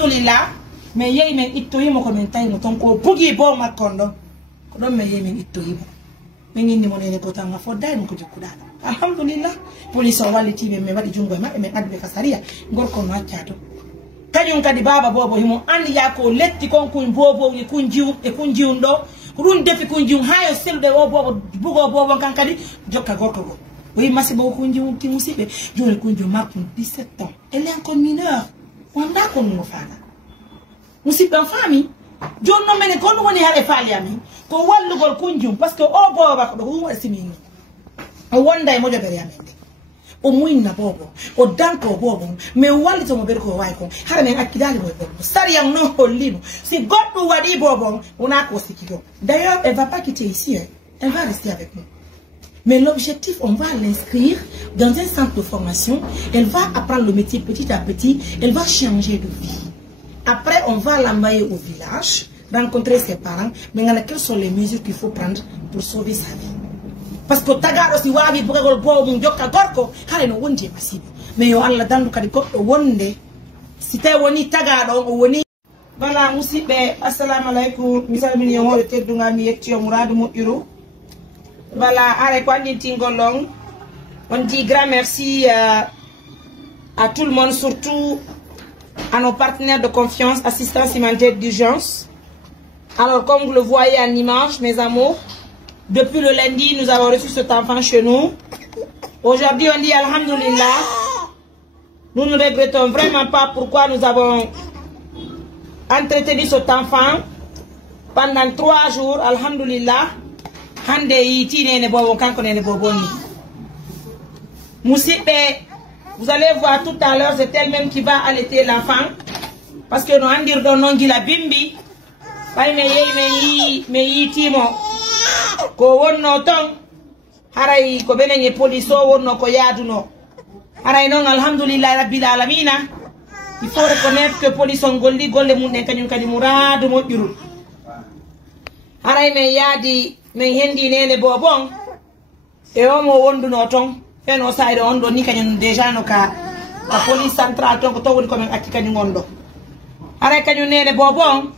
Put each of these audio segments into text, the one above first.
alhamdulillah me yeyi men ittoyimo ko min tawimo ton ko bugi bo makkon ɗon ko ɗon me yeyi men ittoyimo min inni mo nene ko tan foddaymo ko jokkuɗaɗo alhamdulillah police o wallitiɓe min waɗi jungo e maɓɓe min adduɓe ka saria gorko no acca to kañum kadi baba bobo himo andi ya ko letti kon kun bobo e kun jiw e kun jiwum ɗo ko ɗum defi kun jiwum ha yo selluɗe o bobo bugo bobo kan kadi jokka gorko go oui masibo kun jiwum ti musiɓe joni kun jiw makkum 17 ans elle est encore mineure wanda ko no fana musiɓe en famille joni noon menen ko ɗum woni haɗe faali amin ko wallugol kun jiwum par ce que o boba ko ɗo ko ɗum waɗi simini o wonda e moƴoɓere amen nde o muinna bobo o danko bobo mais wallitomo ɓeɗa ko wawi kon hara men akkidali mo e bobo sariyam non hollimo si goɗɗum waɗi bobo wona ko sikki ko d'ailleurs elle va pas quitter ici hein. Elle va rester avec nous mais l'objectif on va l'inscrire dans un centre de formation elle va apprendre le métier petit à petit elle va changer de vie après on va l'envoyer au village rencontrer ses parents mais quelles sont les mesures qu'il faut prendre pour sauver sa vie parce que tagaɗo si wawi bugagol bowo mum jokka gorko hare no wondi e masiɓe mais yo Allah dandu kadi goɗɗo wonde si tawi woni tagaɗo on o woni voilà musidɓe assalamu aleykum mi salmini yomoɓe tedduga mi yetti o mouradu moƴƴuru voilà are ko andintingol on dit grand merci à tout le monde surtout à nos partenaires de confiance assistance humanitaire d'urgence. Alors comme vous le voyez en image mes amours, depuis le lundi, nous avons reçu cet enfant chez nous. Aujourd'hui, on dit Alhamdulillah. Nous ne regrettons vraiment pas pourquoi nous avons entretenu cet enfant pendant 3 jours. Alhamdulillah. Hande yiti nene bobo kanko nene boboni. Musibe, vous allez voir tout à l'heure, c'est elle-même qui va allaiter l'enfant. Parce que nous andir don non gila bimbi. Pai me yiti mo. Ko wonno ton haray ko benen e police o wonno ko yaaduno haray non alhamdulillah rabbil alamina il faut reconnaître que police on golli golle mun en kanyum kadi muradu moƴƴuru haray men yaadi men hendi nene bobon e omo wonduno ton fen o saydo on do ni kanyum déjà no ka police centrale ton ko to woni ko men acci kanyum on do haray kanyum nene bobon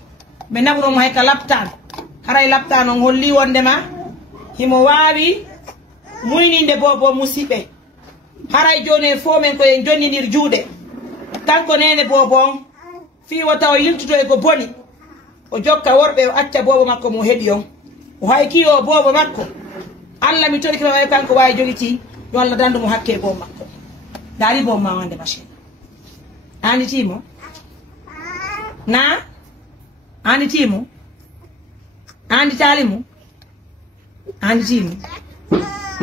be nabro mo hay ka laptan haray laptan on holli wondema himo wawi muyninde bobo musibe haray joni fo men ko en jonninir juude tanko nene bobo fi wata o yiltuto e ko boni o jokka worbe o acca bobo makko mo hedi on o hayki o bobo makko Allah mi tori kama kanko wawi jogiti yo Allah dandu mo hakke bobo makko dari bobo ma wande machine andi timo na andi timo andi talimu andi timo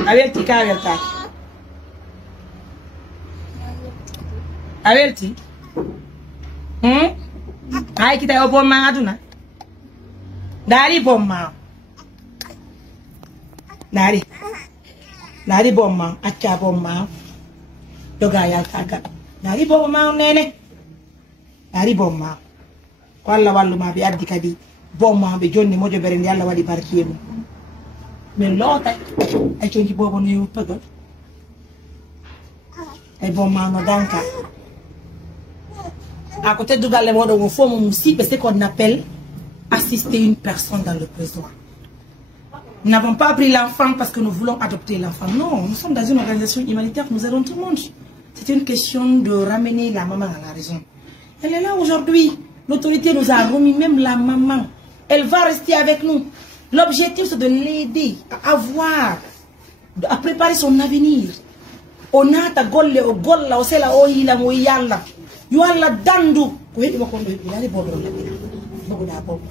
averti ka avertaki averti ay kita o bomma aduna dari bomma dari bomma acca bomma doga yaltaga dari bomma nene dari bomma ko Allah walluma bi addi kadi bomma be jonni mojo bere ndi Allah wadi barkiyemu mais lota ay tonki bobo no yupago ay bomma no danka à côté de galle modo mo fo mo musibe c'est qu'on appelle assister une personne dans le besoin. Nous n'avons pas pris l'enfant parce que nous voulons adopter l'enfant. Non, nous sommes dans une organisation humanitaire, nous aidons tout le monde. C'est une question de ramener la maman à la raison. Elle est là aujourd'hui. L'autorité nous a remis même la maman. Elle va rester avec nous. L'objectif c'est de l'aider à avoir, à préparer son avenir. On a ta golle o golla o sela o hila mo yalla. Yo alla dandu ko hedi makon do hilali bobo la bobo da bobo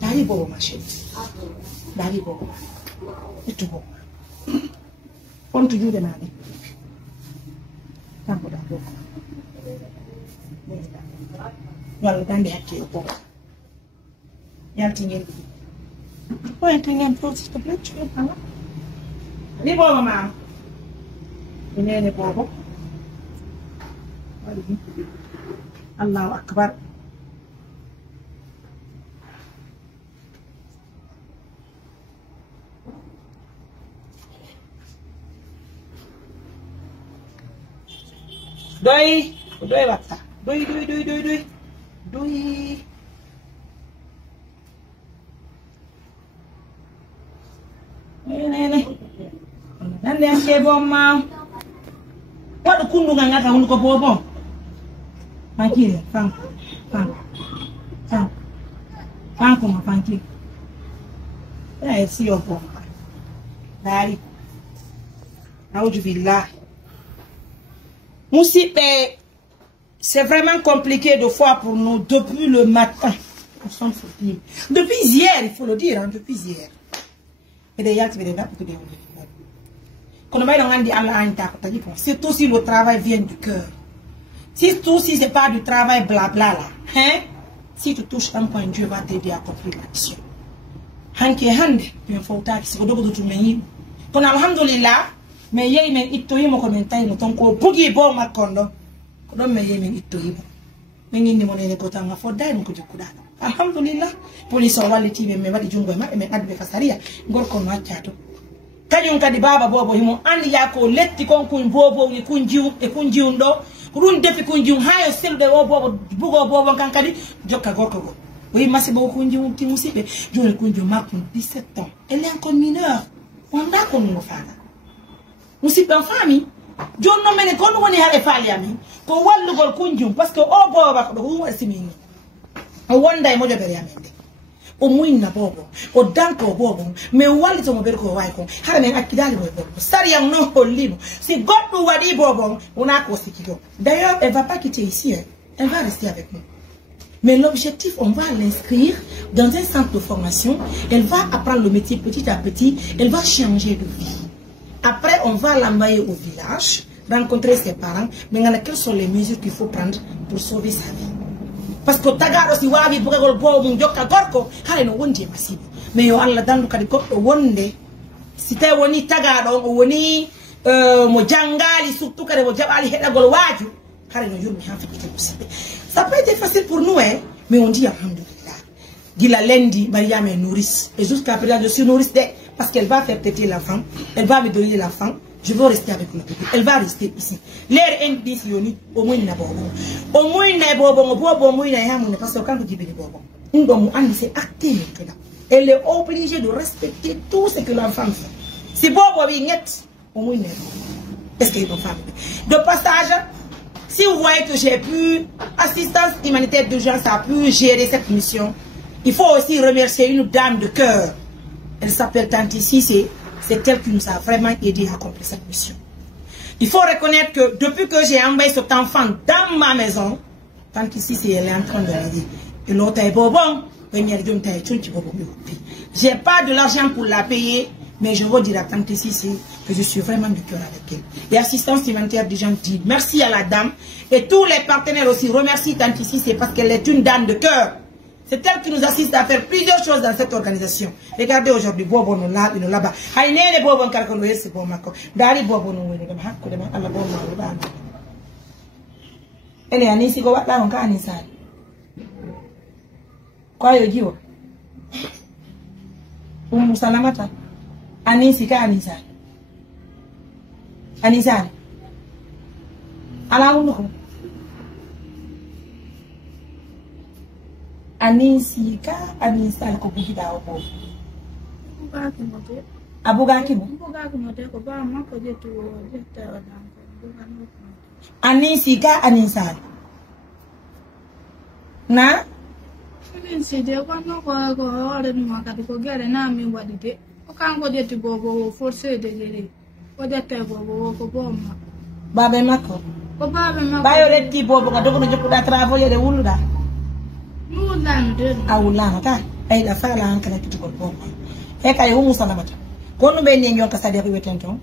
dari bobo ma chérie dari bobo etu bobo on tu jude nani tambo da bobo wala dande hakke bobo yalti ngel ko en tingen pour s'il te plaît tu es là ni bobo ma nene bobo Allahu Akbar. Doi watta. Doi. Nene. Nande ante bomma. Wadu kundu ngata hundu ko bobo. Fankile, fank. Fanko ma fankile. Eh, si yo bomma. Dari. Aoudoubillah. Moussipé, c'est vraiment compliqué de fois pour nous depuis le matin. Nous sommes fatigués. Depuis hier, il faut le dire, hein, depuis hier. Surtout si le travail vient du cœur. Surtout si ce n'est pas du travail blabla là. Hein? Si tu touches un point, Dieu va t'aider à accomplir la mission. Hanke hande, bien fauta qui se redoute de tout le monde. Alhamdulillah. Mais yé men itoyi mo commentaire mo tonko bugi bo makondo ko don me yé men itoyi bo men ni mo ne ko tanga fo dai mo ko jukkuda alhamdulillah police o waliti be me wadi jungo ma me adbe fasaria gor ko ma chato kanyum kadi baba bobo himo andi yako letti kon kun bobo ni kunjiu e kunjiu ndo run defi kunjiu hayo selde o bobo bugo bobo kan kadi jokka gorko go oui masibo kunjiu ti musibe joni kunjiu makun 17 ans elle est encore mineure on da ko no fana musibe en famille jonno mene ko woni hare faali ami ko wallugol kunjum parce que o boba ko do simini o wonda e mojo bere amende o muina bobo o danko bobo me walito mo ber ko way ko hare men akidali bobo sariam no hollimo si goddo wadi bobo ona ko sikido d'ailleurs elle va pas quitter ici hein. Elle va rester avec nous. Mais l'objectif, on va l'inscrire dans un centre de formation. Elle va apprendre le métier petit à petit. Elle va changer de vie. Après, on va l'envoyer au village, rencontrer ses parents. Mais quelles sont les mesures qu'il faut prendre pour sauver sa vie? Parce que tagaro si wabi pour que bo mun jokka gorko hale no wonje masibo. Mais yo Allah dandu kadi ko wonde si tay woni tagado woni mo jangali surtout kadi mo jabali hedagol waju hale no yurmi ha fikite musibe. Ça peut être facile pour nous hein, mais on dit alhamdulillah. Gila lendi Mariam est nourrice et jusqu'à présent je suis nourrice parce qu'elle va faire péter l'enfant, elle va me donner l'enfant. Je veux rester avec le bébé. Elle va rester ici. L'air indice yoni au moins na bobo. Au moins na bobo bobo moins na yamu parce que quand vous dites bobo, une domo andi c'est acté maintenant. Elle est obligée de respecter tout ce que l'enfant fait. Si bobo vignette, au moins na. Est-ce qu'il est une femme? De passage, si vous voyez que j'ai pu assistance humanitaire d'urgence a pu gérer cette mission, il faut aussi remercier une dame de cœur. Elle s'appelle Tante Cissé. C'est elle qui nous a vraiment aidé à accomplir cette mission. Il faut reconnaître que depuis que j'ai envoyé cet enfant dans ma maison, tant qu'ici, elle est en train de l'aider. Et l'autre est bon, j'ai pas de l'argent pour la payer, mais je veux dire à Tante Cissé que je suis vraiment du cœur avec elle. Et assistance humanitaire des gens dit merci à la dame. Et tous les partenaires aussi remercient Tante Cissé parce qu'elle est une dame de cœur. C'est elle qui nous assiste à faire plusieurs choses dans cette organisation. Regardez aujourd'hui, Bobo nous là, nous là-bas. Haïné les Bobo Karkono, c'est bon, Mako. Dari Bobo nous, Allah Bobo, elle est Anisi, go what là, on can inside. Quoi, you do? Salamata. Anisi, can inside. Anisa. Allah, Anisi ka Anisa ko bugida obo abuga kibo Anisi ka Anisa na Anisi de ko no ko ore ni makati ko gere na mi wadide o kan ko de bobo force de gere o de te bobo ko bomma babe mako ko babe mako bayo retti bobo ka dogo no da travailler de wuluda awulana ka ay la fala an kala kitu ko bomba e kay humu salamata ko no be ni nyon ka sadi ko wetento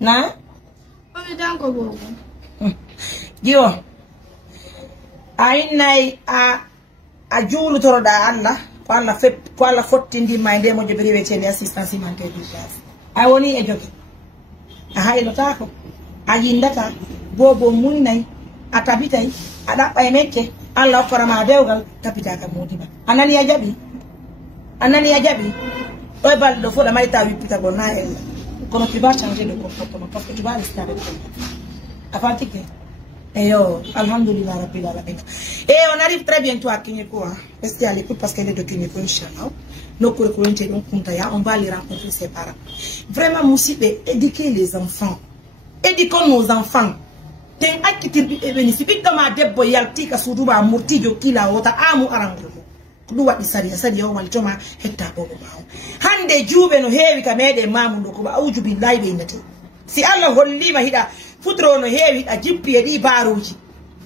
na o mi dan ko bobo yo ay nay a julu toroda Allah ko Allah fottindi mayde mo jobiri wetende assistance humanitaire d'urgence ay woni e jogi a haylo ta ko a yindata bobo mun nay atabitay ada ay mekke Allah farama dewgal tapita ka modiba anani ya jabi o bal do foda marita wi pita bon na elle comment tu vas changer de comportement parce que tu vas rester avec elle afatike Et yo, alhamdoulilah, rabbil alamin. Et on arrive très bientôt à Kenyeko. Hein. Restez à l'écoute parce qu'elle est de Kenyeko, Inch'Allah. On va aller rencontrer ses parents. Vraiment, Moussibé, éduquer les enfants. Éduquons nos enfants. Ten akiti bénéfice dans ma debbo yalti ka suduba murti jo kila wota amu arangumo. Duwa isari asari yo wal toma hetta bobo bawo. Hande jube no hewi ka mede mamu ndoko ba auju billahi be nati. Si Allah holli ma hida futro no hewi a jippi e di baruji.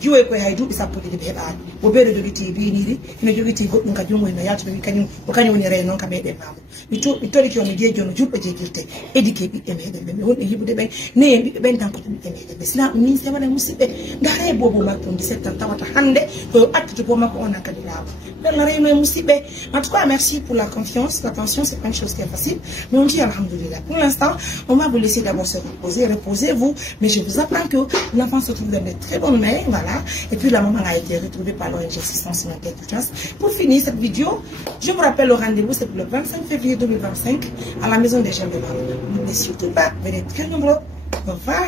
Juwe ko hay dubi sappo de be baari. Bo bedo jogiti biniri, ina jogiti goddum ka jungo no yalto mi kanyum o kanyum ni re non ka mede mamu. Mi tori ki on jejo no jubbe jejirte éduquer bi mede be woni hibude be ne bi ben tan ko bi mede be sila ni se wala musibe ndare bobo makko 17 ans tawata hande ko attu ko makko on akadi laabo la réunion musibe. En tout cas, merci pour la confiance, l'attention, c'est pas une chose qui est facile, mais on dit alhamdoulilah. Pour l'instant, on va vous laisser d'abord se reposer, reposez-vous, mais je vous apprends que l'enfant se trouve dans de très bonnes mains, voilà, et puis la maman a été retrouvée par l'ONG Assistance Humanitaire d'Urgence. Pour finir cette vidéo, je vous rappelle le rendez-vous, c'est pour le 25 février 2025 à la Maison des Jeunes de l'Homme. N'oubliez surtout pas, venez très nombreux. Au revoir.